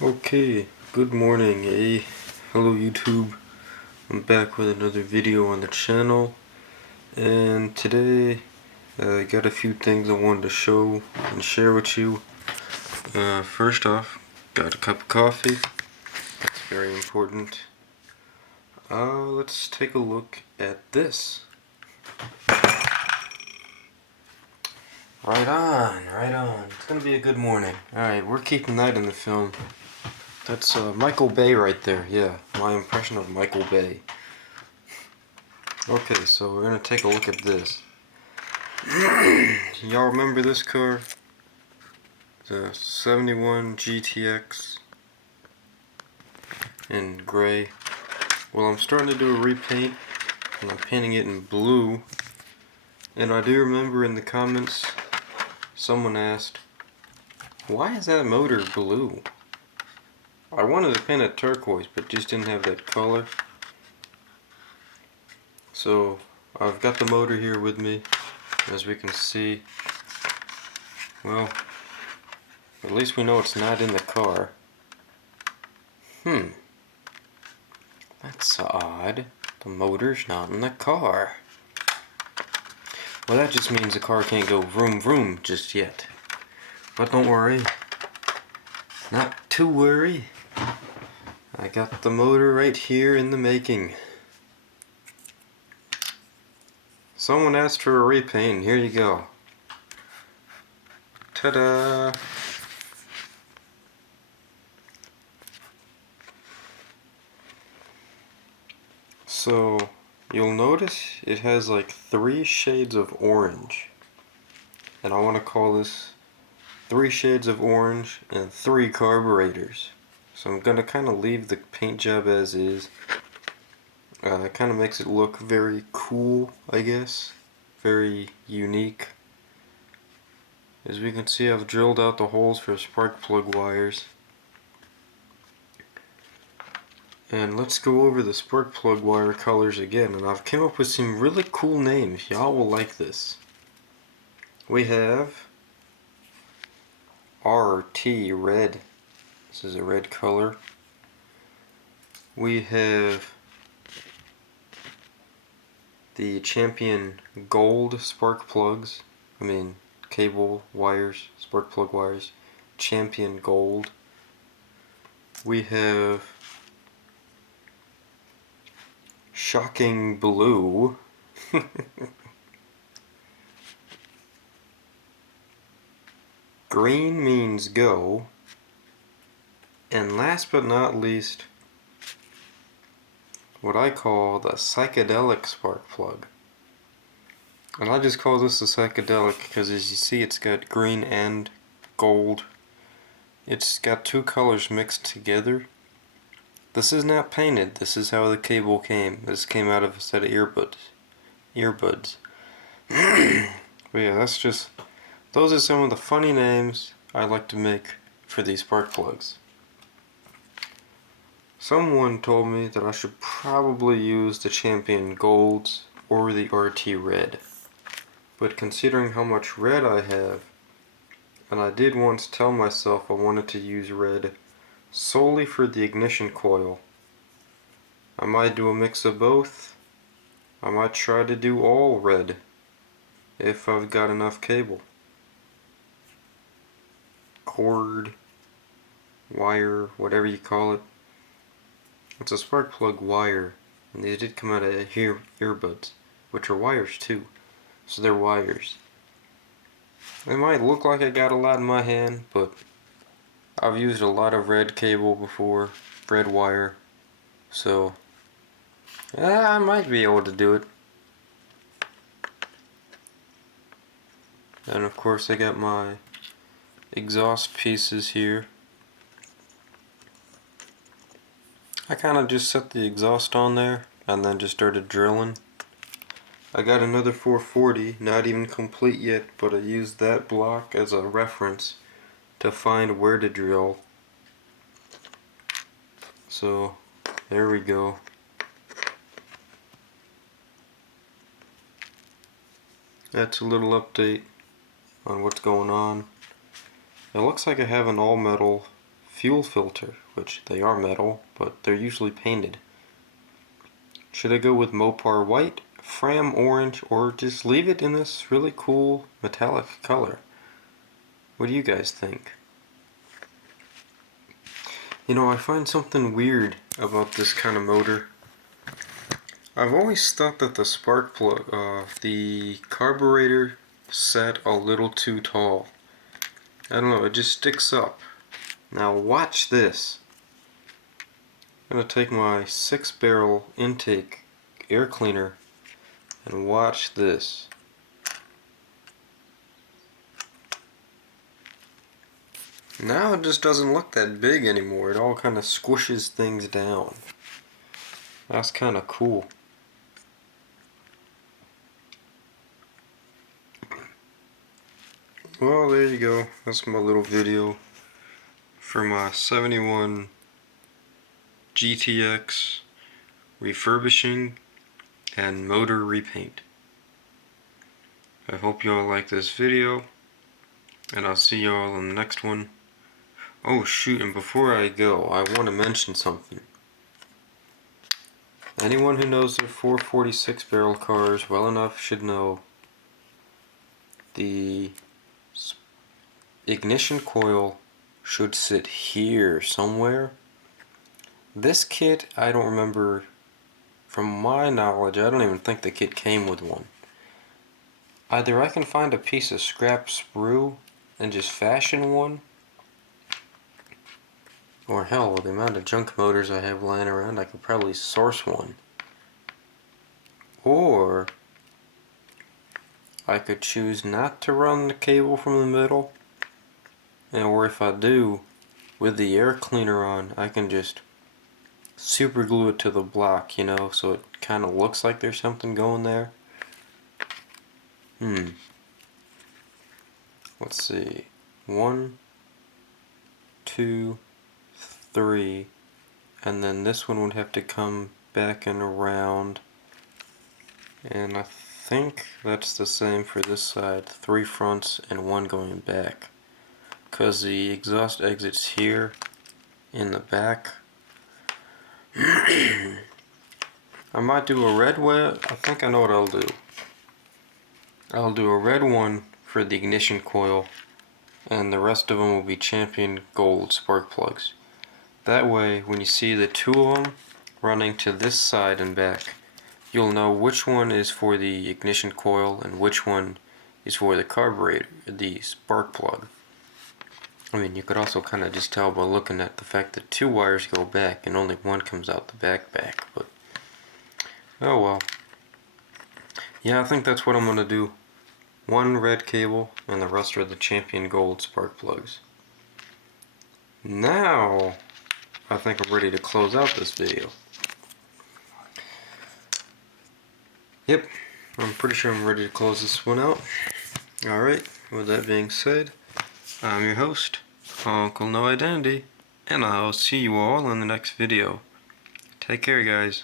Okay, good morning, hello YouTube. I'm back with another video on the channel, and today I got a few things I wanted to show and share with you. First off, got a cup of coffee. That's very important. Let's take a look at this. Right on, right on. It's gonna be a good morning. Alright, we're keeping that in the film. That's Michael Bay right there, yeah, my impression of Michael Bay. Okay, so we're gonna take a look at this. Y'all remember this car? The 71 GTX in gray. Well, I'm starting to do a repaint, and I'm painting it in blue. And I do remember in the comments, someone asked, why is that motor blue? I wanted to paint it turquoise, but just didn't have that color. So, I've got the motor here with me, as we can see. Well, at least we know it's not in the car. That's odd. The motor's not in the car. Well, that just means the car can't go vroom vroom just yet. But don't worry. Not to worry. I got the motor right here in the making. Someone asked for a repaint. Here you go. Ta-da! So, you'll notice it has like 3 shades of orange. And I want to call this 3 shades of orange and 3 carburetors. So I'm going to kind of leave the paint job as is. It kind of makes it look very cool, I guess. Very unique. As we can see, I've drilled out the holes for spark plug wires. And let's go over the spark plug wire colors again. And I've come up with some really cool names. Y'all will like this. We have RT red. This is a red color. We have the Champion gold spark plugs. Cable wires, spark plug wires. Champion gold. We have Shocking blue. Green means go. And last but not least, what I call the psychedelic spark plug. And I just call this the psychedelic because, as you see, it's got green and gold. It's got 2 colors mixed together. This is not painted. This is how the cable came. This came out of a set of earbuds. But yeah, those are some of the funny names I like to make for these spark plugs. Someone told me that I should probably use the Champion Golds or the RT Red. But considering how much red I have, and I did once tell myself I wanted to use red solely for the ignition coil, I might do a mix of both. I might try to do all red if I've got enough cable. Cord, wire, whatever you call it. It's a spark plug wire, and these did come out of earbuds, which are wires too, so they're wires. It might look like I got a lot in my hand, but I've used a lot of red cable before, red wire, so yeah, I might be able to do it. And of course I got my exhaust pieces here. I kind of just set the exhaust on there and then just started drilling. I got another 440, not even complete yet, but I used that block as a reference to find where to drill. So there we go. That's a little update on what's going on. It looks like I have an all metal fuel filter, which they are metal, but they're usually painted. Should I go with Mopar white, Fram orange, or just leave it in this really cool metallic color? What do you guys think? You know, I find something weird about this kind of motor. I've always thought that the spark plug, the carburetor sat a little too tall. I don't know, it just sticks up. Now watch this. I'm going to take my 6-barrel intake air cleaner and watch this. Now it just doesn't look that big anymore. It all kind of squishes things down. That's kind of cool. Well, there you go. That's my little video for my 71 GTX refurbishing and motor repaint. I hope you all like this video, and I'll see you all in the next one. Oh shoot, and before I go, I want to mention something. Anyone who knows their 446 barrel cars well enough should know the ignition coil should sit here somewhere. This kit, I don't remember, from my knowledge, I don't even think the kit came with one. Either I can find a piece of scrap sprue and just fashion one, or hell, with the amount of junk motors I have lying around, I could probably source one. Or I could choose not to run the cable from the middle, or if I do, with the air cleaner on, I can just super glue it to the block, you know, so it kind of looks like there's something going there. Let's see. 1, 2, 3, and then this one would have to come back and around, and I think that's the same for this side. 3 fronts and 1 going back, because the exhaust exit's here in the back. I might do a red one. I think I know what I'll do. I'll do a red one for the ignition coil, and the rest of them will be Champion Gold spark plugs. That way, when you see the 2 of them running to this side and back, you'll know which one is for the ignition coil and which one is for the carburetor, the spark plug. I mean, you could also kind of just tell by looking at the fact that 2 wires go back and only 1 comes out the back, but oh well. Yeah, I think that's what I'm going to do. 1 red cable and the rest are the Champion Gold spark plugs. Now, I think I'm ready to close out this video. Yep, I'm pretty sure I'm ready to close this one out. Alright, with that being said, I'm your host, Uncle No Identity, and I'll see you all in the next video. Take care, guys.